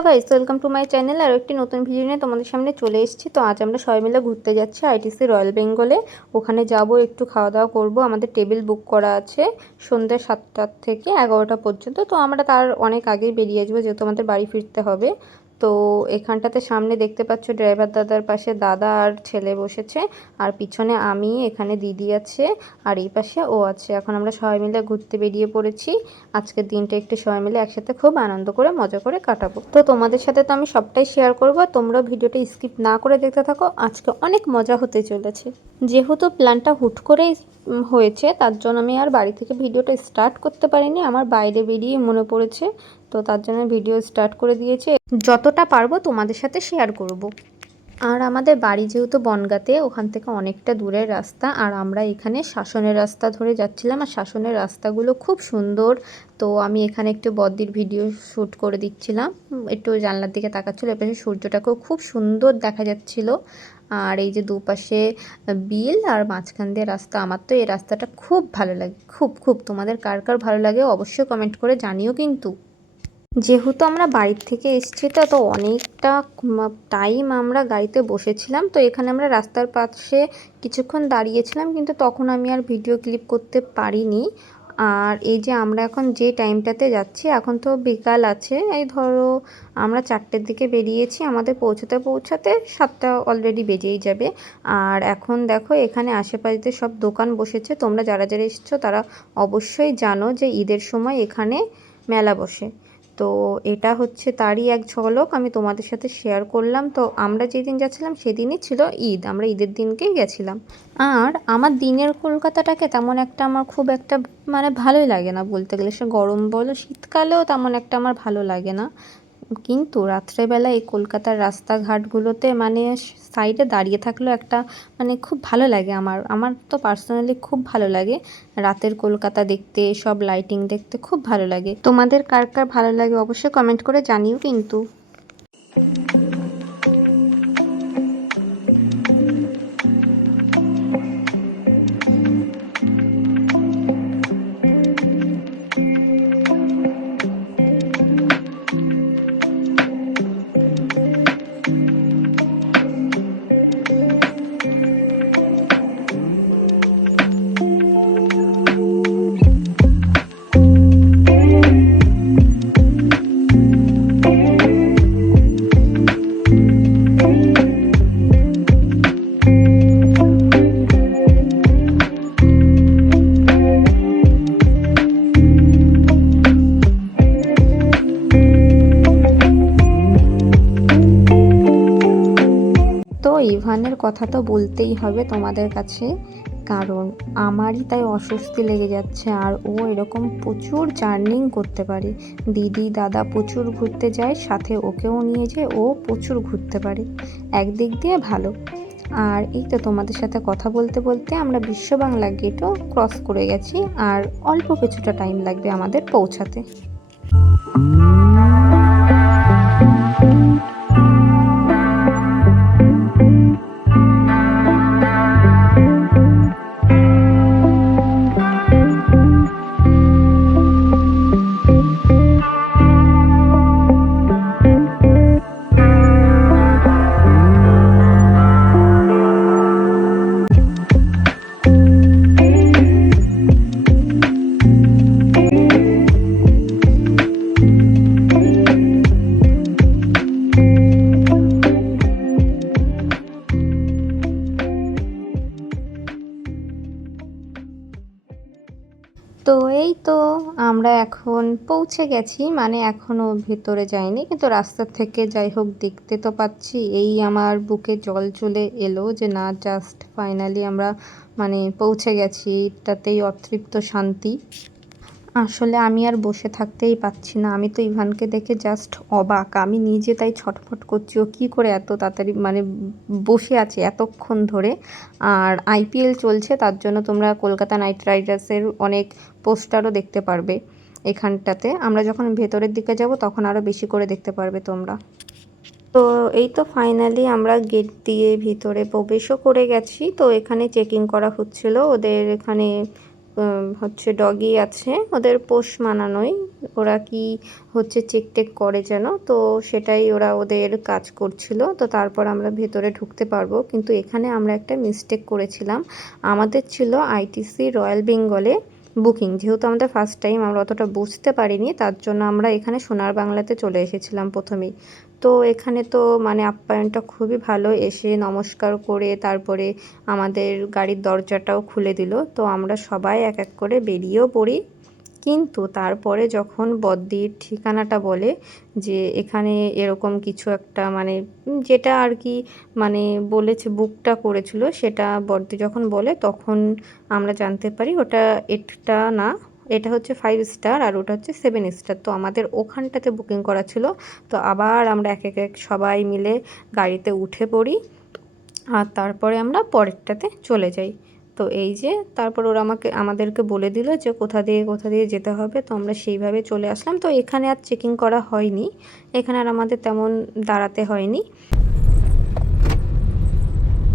Hello guys, welcome to my channel. আর একটি নতুন ভিডিও নিয়ে তোমাদের সামনে চলে এসেছি। তো আজ আমরা সবাই মিলে ঘুরতে যাচ্ছি আইটিসি রয়্যাল বেঙ্গলে। ওখানে যাব, একটু খাওয়া দাওয়া করব। আমাদের টেবিল বুক করা আছে সন্ধ্যা 7টা থেকে 11টা পর্যন্ত। তো আমরা তার অনেক আগেই বেরিয়ে আসবো, যেহেতু আমাদের বাড়ি ফিরতে হবে। তো এখানটাতে সামনে দেখতে পাচ্ছ ড্রাইভার দাদার পাশে দাদা আর ছেলে বসেছে, আর পিছনে আমি, এখানে দিদি আছে, আর এই পাশে ও আছে। এখন আমরা সবাই মিলে ঘুরতে বেরিয়ে পড়েছি। আজকের দিনটা একটু সবাই মিলে একসাথে খুব আনন্দ করে মজা করে কাটাবো। তো তোমাদের সাথে তো আমি সবটাই শেয়ার করবো, তোমরা ভিডিওটা স্কিপ না করে দেখতে থাকো। আজকে অনেক মজা হতে চলেছে। যেহেতু প্ল্যানটা হুট করেই হয়েছে, তার জন্য আমি আর বাড়ি থেকে ভিডিওটা স্টার্ট করতে পারিনি। আমার বাইরে বেরিয়ে মনে পড়েছে, তো তার জন্য ভিডিও স্টার্ট করে দিয়েছে। যতটা পারবো তোমাদের সাথে শেয়ার করব। আর আমাদের বাড়ি যেহেতু বনগাঁতে, ওখান থেকে অনেকটা দূরের রাস্তা, আর আমরা এখানে শাসনের রাস্তা ধরে যাচ্ছিলাম। আর শাসনের রাস্তাগুলো খুব সুন্দর। তো আমি এখানে একটু বদ্দির ভিডিও শ্যুট করে দিচ্ছিলাম, একটু জানলার দিকে তাকাচ্ছিল। এপাশে সূর্যটাকেও খুব সুন্দর দেখা যাচ্ছিল। আর এই যে দুপাশে বিল আর মাঝখান দিয়ে রাস্তা। আমার তো এই রাস্তাটা খুব ভালো লাগে, খুব খুব। তোমাদের কার কার ভালো লাগে অবশ্যই কমেন্ট করে জানিও কিন্তু। যেহেতু আমরা বাড়ির থেকে এসেছি, তো অনেকটা টাইম আমরা গাড়িতে বসেছিলাম। তো এখানে আমরা রাস্তার পাশে কিছুক্ষণ দাঁড়িয়েছিলাম, কিন্তু তখন আমি আর ভিডিও ক্লিপ করতে পারিনি। আর এই যে আমরা এখন যে টাইমটাতে যাচ্ছি, এখন তো বিকাল আছে। এই ধরো আমরা 4টের দিকে বেরিয়েছি, আমাদের পৌঁছাতে পৌঁছাতে 7টা অলরেডি বেজেই যাবে। আর এখন দেখো এখানে আশেপাশে সব দোকান বসেছে। তোমরা যারা যারা এসছো তারা অবশ্যই জানো যে ঈদের সময় এখানে মেলা বসে। তো এটা হচ্ছে তারই এক ঝলক আমি তোমাদের সাথে শেয়ার করলাম। তো আমরা যেদিন যাচ্ছিলাম সেদিনই ছিল ঈদ, আমরা ঈদের দিনকেই গেছিলাম। আর আমার দিনের কলকাতাটাকে তেমন একটা আমার খুব একটা ভালোই লাগে না বলতে গেলে। সে গরম বলো শীতকালেও তেমন একটা আমার ভালো লাগে না। কিন্তু রাত্রেবেলা এই কলকাতার রাস্তাঘাটগুলোতে সাইডে দাঁড়িয়ে থাকলেও একটা খুব ভালো লাগে। আমার আমার তো পার্সোনালি খুব ভালো লাগে রাতের কলকাতা দেখতে, সব লাইটিং দেখতে খুব ভালো লাগে। তোমাদের কার কার ভালো লাগে অবশ্যই কমেন্ট করে জানিও কিন্তু। তো ইভানের কথা তো বলতেই হবে তোমাদের কাছে, কারণ আমারই তাই অস্বস্তি লেগে যাচ্ছে। আর ও এরকম প্রচুর জার্নিং করতে পারে। দিদি দাদা প্রচুর ঘুরতে যায়, সাথে ওকেও নিয়ে যায়, ও প্রচুর ঘুরতে পারে, একদিক দিয়ে ভালো। আর এই তো তোমাদের সাথে কথা বলতে বলতে আমরা বিশ্ব বাংলা গেটও ক্রস করে গেছি, আর অল্প কিছুটা টাইম লাগবে আমাদের পৌঁছাতে। তো এই তো আমরা এখন পৌঁছে গেছি, এখনও ভেতরে যাইনি, কিন্তু রাস্তা থেকে যাই হোক দেখতে তো পাচ্ছি। এই আমার বুকে জল চলে এলো যে না, জাস্ট ফাইনালি আমরা পৌঁছে গেছি। এটাতেই অতৃপ্ত শান্তি। আসলে আমি আর বসে থাকতেই পাচ্ছি না। আমি তো ইভানকে দেখে জাস্ট অবাক, আমি নিজে তাই ছটফট করছি, ও কী করে এত তাড়াতাড়ি বসে আছে এতক্ষণ ধরে। আর আইপিএল চলছে, তার জন্য তোমরা কলকাতা নাইট রাইডার্সের অনেক পোস্টারও দেখতে পারবে এখানটাতে। আমরা যখন ভেতরের দিকে যাব তখন আরও বেশি করে দেখতে পারবে তোমরা। তো এই তো ফাইনালি আমরা গেট দিয়ে ভিতরে প্রবেশও করে গেছি। তো এখানে চেকিং করা হচ্ছিল, ওদের এখানে হচ্ছে ডগি আছে, ওদের পোষ মানানোই, ওরা কি হচ্ছে চেক টেক করে যেন, তো সেটাই ওরা ওদের কাজ করছিল। তো তারপর আমরা ভেতরে ঢুকতে পারবো, কিন্তু এখানে আমরা একটা মিস্টেক করেছিলাম। আমাদের ছিল আইটিসি রয়্যাল বেঙ্গলে বুকিং, যেহেতু আমাদের ফার্স্ট টাইম আমরা অতটা বুঝতে পারিনি, তার জন্য আমরা এখানে সোনার বাংলাতে চলে এসেছিলাম প্রথমেই। তো এখানে তো মানে আপ্যায়নটা খুবই ভালো, এসে নমস্কার করে তারপরে আমাদের গাড়ির দরজাটাও খুলে দিল। তো আমরা সবাই এক এক করে বেরিয়েও পড়ি, কিন্তু তারপরে যখন বদ্দির ঠিকানাটা বলে যে এখানে এরকম কিছু একটা মানে যেটা আর কি মানে বলেছে বুকটা করেছিল, সেটা বদ্দি যখন বলে তখন আমরা জানতে পারি ওটা এটা না, এটা হচ্ছে 5 স্টার আর ওটা হচ্ছে 7 স্টার। তো আমাদের ওখানটাতে বুকিং করা ছিল। তো আবার আমরা এক এক সবাই মিলে গাড়িতে উঠে পড়ি, আর তারপরে আমরা পরেরটাতে চলে যাই। তো এই যে তারপর ওরা আমাদেরকে বলে দিল যে কোথা দিয়ে যেতে হবে, তো আমরা সেইভাবে চলে আসলাম। তো এখানে আর চেকিং করা হয়নি, এখানে আর আমাদের তেমন দাঁড়াতে হয়নি।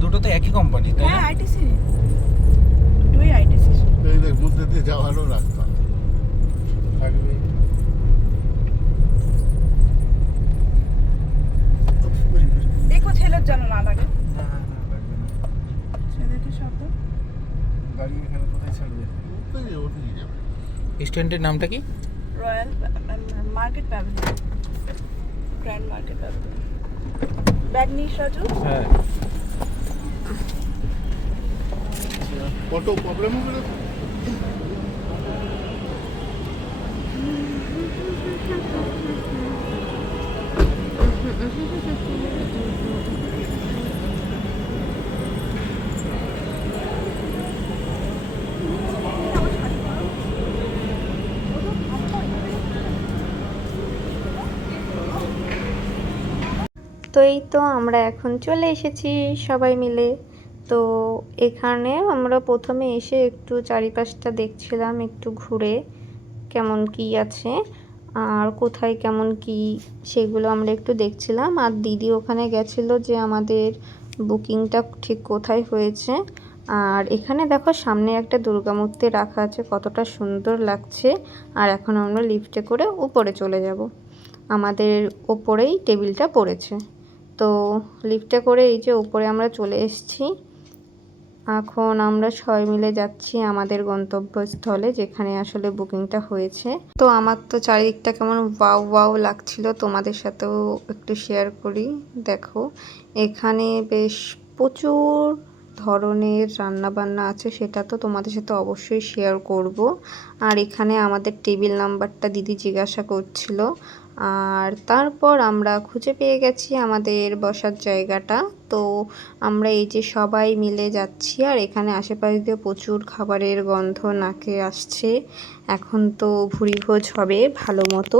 দুটো তো একই কোম্পানি, তাই না? হ্যাঁ, আইটিসি, দুই আইটিসি। এই দেখ বুঝতে দিয়ে যাওয়ারও রাস্তা থাকবে। দেখো ছেলের যেন না লাগে। না না লাগবে না। ছেলেকে শব্দ। গাড়ি এখানে কোথায় ছাড়বে? ওঠেই যাবে। স্ট্যান্ডের নামটা কি? Royal market pavilion, grand market pavilion. Bag নিস রাজু? হ্যাঁ। অটো প্রবলেম হবে না? তো এই তো আমরা এখন চলে এসেছি সবাই মিলে। তো এখানে আমরা প্রথমে এসে একটু চারিপাশটা দেখছিলাম, একটু ঘুরে কেমন কি আছে আর কোথায় কেমন কি সেগুলো আমরা একটু দেখছিলাম। আর দিদি ওখানে গেছিল যে আমাদের বুকিংটা ঠিক কোথায় হয়েছে। আর এখানে দেখো সামনে একটা দুর্গা মূর্তি রাখা আছে, কতটা সুন্দর লাগছে। আর এখন আমরা লিফটে করে উপরে চলে যাব, আমাদের ওপরেই টেবিলটা পড়েছে। তো লিফটে করে এই যে উপরে আমরা চলে এসেছি। এখন আমরা সবাই মিলে যাচ্ছি আমাদের গন্তব্যস্থলে, যেখানে আসলে বুকিংটা হয়েছে। তো আমার তো চারিদিকটা কেমন ওয়াও ওয়াও লাগছিল, তোমাদের সাথেও একটু শেয়ার করি। দেখো এখানে বেশ প্রচুর ধরনের রান্না বান্না আছে, সেটা তো তোমাদের সাথে অবশ্যই শেয়ার করব। আর এখানে আমাদের টেবিল নাম্বারটা দিদি জিজ্ঞাসা করছিল, আর তারপর আমরা খুঁজে পেয়ে গেছি আমাদের বসার জায়গাটা। তো আমরা এই যে সবাই মিলে যাচ্ছি, আর এখানে আশেপাশ দিয়ে প্রচুর খাবারের গন্ধ নাকে আসছে। এখন তো ভুরিভোজ হবে ভালো মতো।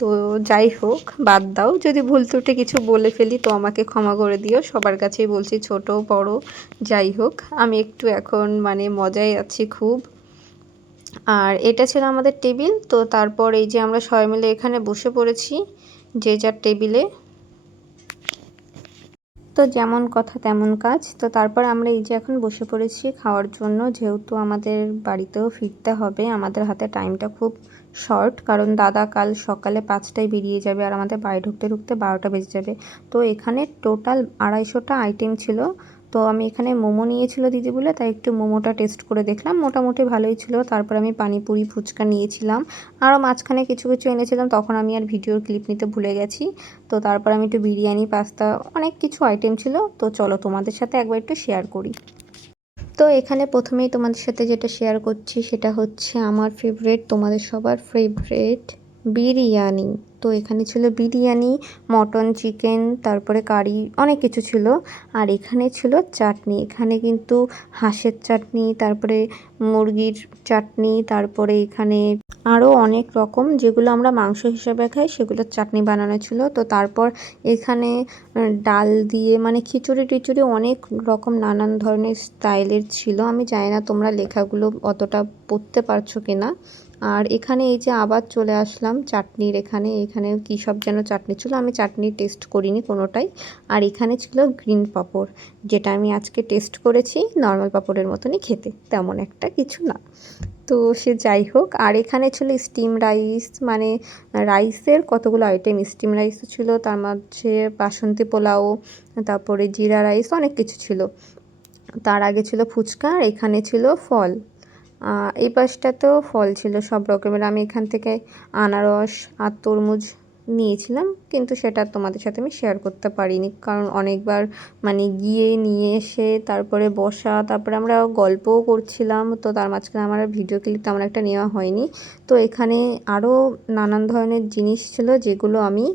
তো যাই হোক, বাদ দাও, যদি ভুল ত্রুটি কিছু বলে ফেলি তো আমাকে ক্ষমা করে দিও, সবার কাছেই বলছি, ছোট বড় যাই হোক। আমি একটু এখন মানে মজায় আছি খুব। আর এটা ছিল আমাদের টেবিল। তো তারপর এই যে আমরা সবাই মিলে এখানে বসে পড়েছি যে যার টেবিলে। তো যেমন কথা তেমন কাজ। তো তারপর আমরা এই যে এখন বসে পড়েছি খাওয়ার জন্য, যেহেতু আমাদের বাড়িতেও ফিরতে হবে, আমাদের হাতে টাইমটা খুব শর্ট, কারণ দাদা কাল সকালে 5টায় বেরিয়ে যাবে আর আমাদের বাড়ি ঢুকতে ঢুকতে 12টা বেজে যাবে। তো এখানে টোটাল 250টা আইটেম ছিল। তো আমি এখানে মোমো নিয়েছিল দিদি বলে, তাই একটু মোমোটা টেস্ট করে দেখলাম, মোটামুটি ভালোই ছিল। তারপর আমি পানিপুরি ফুচকা নিয়েছিলাম, আরও মাঝখানে কিছু কিছু এনেছিলাম, তখন আমি আর ভিডিওর ক্লিপ নিতে ভুলে গেছি। তো তারপর আমি একটু বিরিয়ানি পাস্তা অনেক কিছু আইটেম ছিল। তো চলো তোমাদের সাথে একবার একটু শেয়ার করি। তো এখানে প্রথমেই তোমাদের সাথে যেটা শেয়ার করছি সেটা হচ্ছে আমার ফেভারিট, তোমাদের সবার ফেভারিট বিরিয়ানি। তো এখানে ছিল বিরিয়ানি, মটন, চিকেন, তারপরে কারি, অনেক কিছু ছিল। আর এখানে ছিল চাটনি, এখানে কিন্তু হাঁসের চাটনি, তারপরে মুরগির চাটনি, তারপরে এখানে আরও অনেক রকম যেগুলো আমরা মাংস হিসেবে খাই সেগুলোর চাটনি বানানো ছিল। তো তারপর এখানে ডাল দিয়ে মানে খিচুড়ি টিচুড়ি অনেক রকম নানান ধরনের স্টাইলের ছিল। আমি জানি না তোমরা লেখাগুলো অতটা পড়তে পারছো কি না। আর এখানে এই যে আবার চলে আসলাম চাটনির এখানে, এখানে কী সব যেন চাটনি ছিল, আমি চাটনি টেস্ট করিনি কোনোটাই। আর এখানে ছিল গ্রিন পাঁপড়, যেটা আমি আজকে টেস্ট করেছি, নর্মাল পাঁপড়ের মতনই খেতে, তেমন একটা কিছু না। তো সে যাই হোক, আর এখানে ছিল স্টিম রাইস, মানে রাইসের কতগুলো আইটেম, স্টিম রাইসও ছিল, তার মাঝে বাসন্তী পোলাও, তারপরে জিরা রাইস, অনেক কিছু ছিল। তার আগে ছিল ফুচকা, আর এখানে ছিল ফল। এই পাশটাতেও ফল ছিল সব রকমের। আমি এখান থেকে আনারস আর তরমুজ নিয়েছিলাম, কিন্তু সেটা তোমাদের সাথে আমি শেয়ার করতে পারিনি, কারণ অনেকবার মানে গিয়ে নিয়ে এসে তারপরে বসা, তারপরে আমরা গল্পও করছিলাম, তো তার মাঝখানে আমার ভিডিও ক্লিপ তেমন একটা নেওয়া হয়নি। তো এখানে আরও নানান ধরনের জিনিস ছিল যেগুলো আমি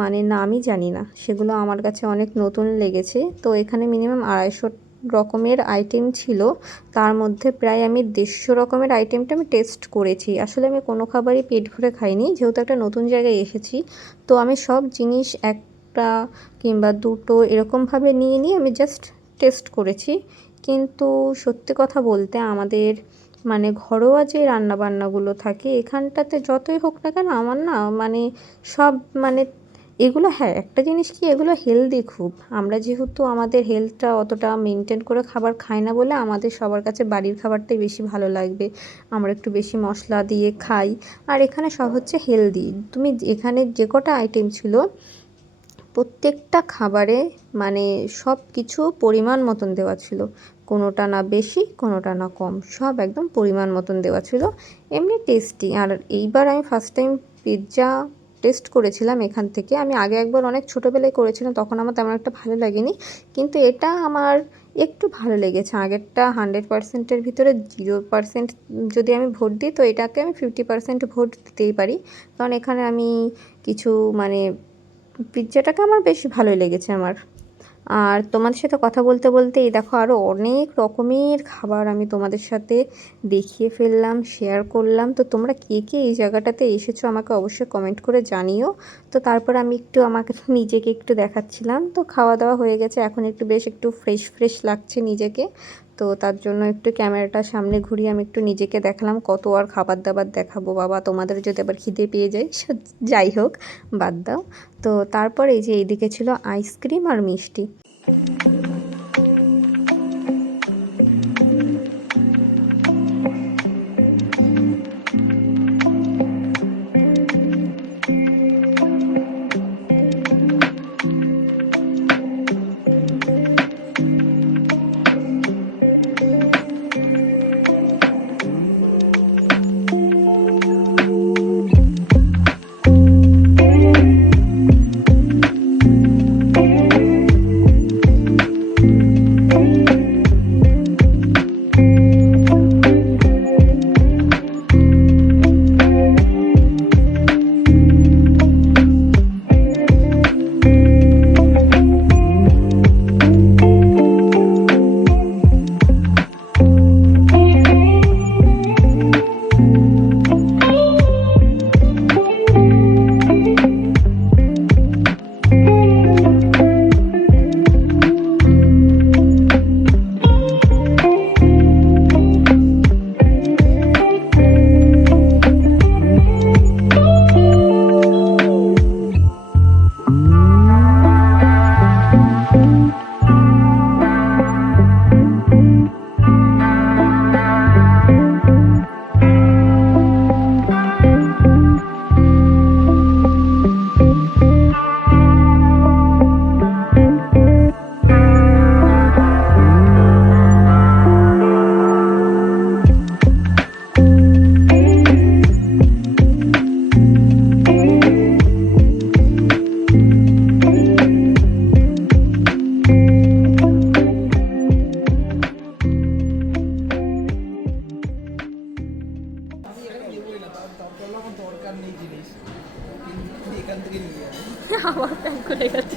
মানে নামই জানি না, সেগুলো আমার কাছে অনেক নতুন লেগেছে। তো এখানে মিনিমাম 250 রকমের আইটেম ছিল, তার মধ্যে প্রায় আমি 150 রকমের আইটেমটা আমি টেস্ট করেছি। আসলে আমি কোনো খাবারই পেট ভরে খাইনি, যেহেতু একটা নতুন জায়গায় এসেছি, তো আমি সব জিনিস একটা কিংবা দুটো এরকমভাবে নিয়ে নিয়ে আমি জাস্ট টেস্ট করেছি। কিন্তু সত্যি কথা বলতে আমাদের মানে ঘরোয়া যে রান্নাবান্নাগুলো থাকে এখানটাতে যতই হোক না কেন, আমার না মানে সব মানে এগুলো, হ্যাঁ একটা জিনিস কি, এগুলো হেলদি খুব। আমরা যেহেতু আমাদের হেলথটা অতটা মেনটেন করে খাবার খাই না বলে আমাদের সবার কাছে বাড়ির খাবারটাই বেশি ভালো লাগবে, আমরা একটু বেশি মশলা দিয়ে খাই। আর এখানে সব হচ্ছে হেলদি। তুমি এখানে যে কটা আইটেম ছিল প্রত্যেকটা খাবারে মানে সব কিছু পরিমাণ মতন দেওয়া ছিল, কোনোটা না বেশি কোনোটা না কম, সব একদম পরিমাণ মতন দেওয়া ছিল, এমনি টেস্টি। আর এইবার আমি ফার্স্ট টাইম পিৎজা টেস্ট করেছিলাম এখান থেকে। আমি আগে একবার অনেক ছোটোবেলায় করেছিলাম, তখন আমার তেমন একটা ভালো লাগেনি, কিন্তু এটা আমার একটু ভালো লেগেছে। আগেরটা 100%-এর ভিতরে 0% যদি আমি ভোট দিই, তো এটাকে আমি 50% ভোট দিতেই পারি, কারণ এখানে আমি কিছু মানে পিৎজাটাকে আমার বেশ ভালোই লেগেছে আমার। আর তোমাদের সাথে কথা বলতে বলতে এই দেখো আরও অনেক রকমের খাবার আমি তোমাদের সাথে দেখিয়ে ফেললাম, শেয়ার করলাম। তো তোমরা কে কে এই জায়গাটাতে এসেছো আমাকে অবশ্যই কমেন্ট করে জানিও। তো তারপর আমি একটু আমাকে নিজেকে একটু দেখাচ্ছিলাম। তো খাওয়া দাওয়া হয়ে গেছে, এখন একটু বেশ একটু ফ্রেশ ফ্রেশ লাগছে নিজেকে, তো তার জন্য একটু ক্যামেরাটা সামনে ঘুরিয়ে আমি একটু নিজেকে দেখালাম। কত আর খাবার দাবার দেখাবো বাবা, তোমাদের যদি আবার খিদে পেয়ে যায়, যাই হোক বাদ দাও। তো তারপর এই যে এইদিকে ছিল আইসক্রিম আর মিষ্টি। আমার প্যান্ট খুলে গেছে।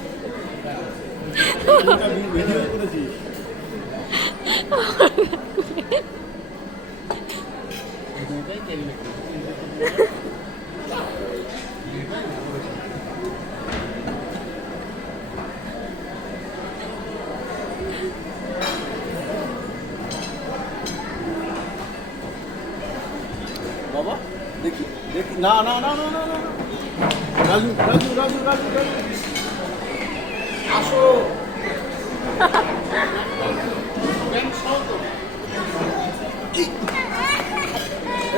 ভিডিও করেছি। বাবা দেখি দেখি, না না না না না না, রাজু রাজু রাজু রাজু রাজু আসো।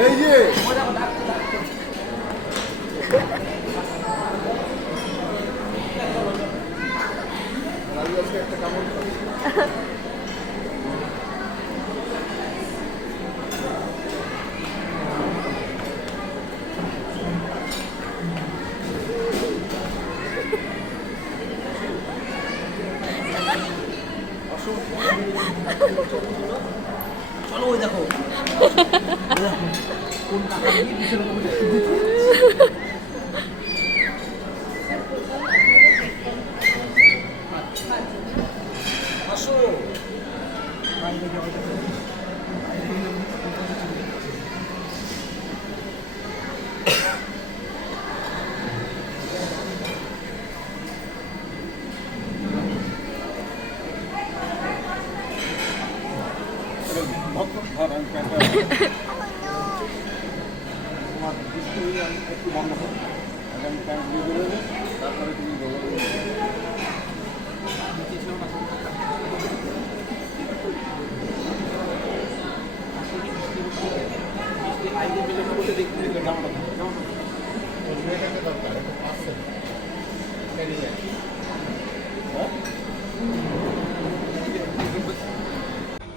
এই যে রাজু আজকে একটা কামড় খাবে। চলো ওই দেখো কোন টাকা দিয়ে পিছনে আসো তোমার দৃষ্টি আমি একটু বন্ধ করো আমি প্যান্ট দিয়ে বেরোবে তারপরে তুমি বলো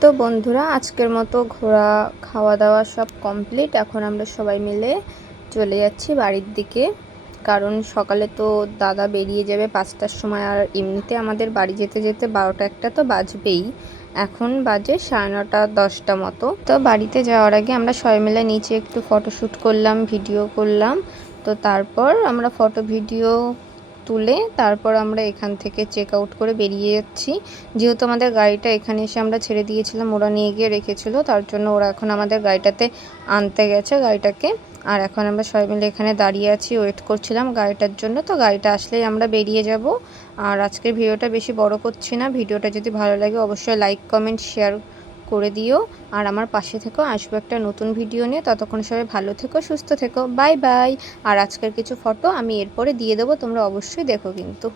তো বন্ধুরা আজকের মতো ঘোরা খাওয়া দাওয়া সব কমপ্লিট। এখন আমরা সবাই মিলে চলে যাচ্ছি বাড়ির দিকে, কারণ সকালে তো দাদা বেরিয়ে যাবে 5টার সময়, আর এমনিতে আমাদের বাড়ি যেতে যেতে 12টা 1টা তো বাজবেই। এখন বাজে 9:30 10টা মতো। তো বাড়িতে যাওয়ার আগে আমরা সবাই মিলে নিচে একটু ফটোশ্যুট করলাম, ভিডিও করলাম। তো তারপর আমরা ফটো ভিডিও তুলে তারপর আমরা এখান থেকে চেক আউট করে বেরিয়ে যাচ্ছি। যেহেতু আমাদের গাড়িটা এখানে এসে আমরা ছেড়ে দিয়েছিলাম, ওরা নিয়ে গিয়ে রেখেছিল, তার জন্য ওরা এখন আমাদের গাড়িটাতে আনতে গেছে গাড়িটাকে। আর এখন আমরা সবাই মিলে এখানে দাঁড়িয়ে আছি, ওয়েট করছিলাম গাড়িটার জন্য। তো গাড়িটা আসলেই আমরা বেরিয়ে যাব। আর আজকের ভিডিওটা বেশি বড় করছি না। ভিডিওটা যদি ভালো লাগে অবশ্যই লাইক কমেন্ট শেয়ার করে দিও, আর আমার পাশে থেকো। আসবো একটা নতুন ভিডিও নিয়ে, ততক্ষণ সবাই ভালো থেকো, সুস্থ থেকো, বাই বাই। আর আজকের কিছু ফটো আমি এরপরে দিয়ে দেবো, তোমরা অবশ্যই দেখো কিন্তু।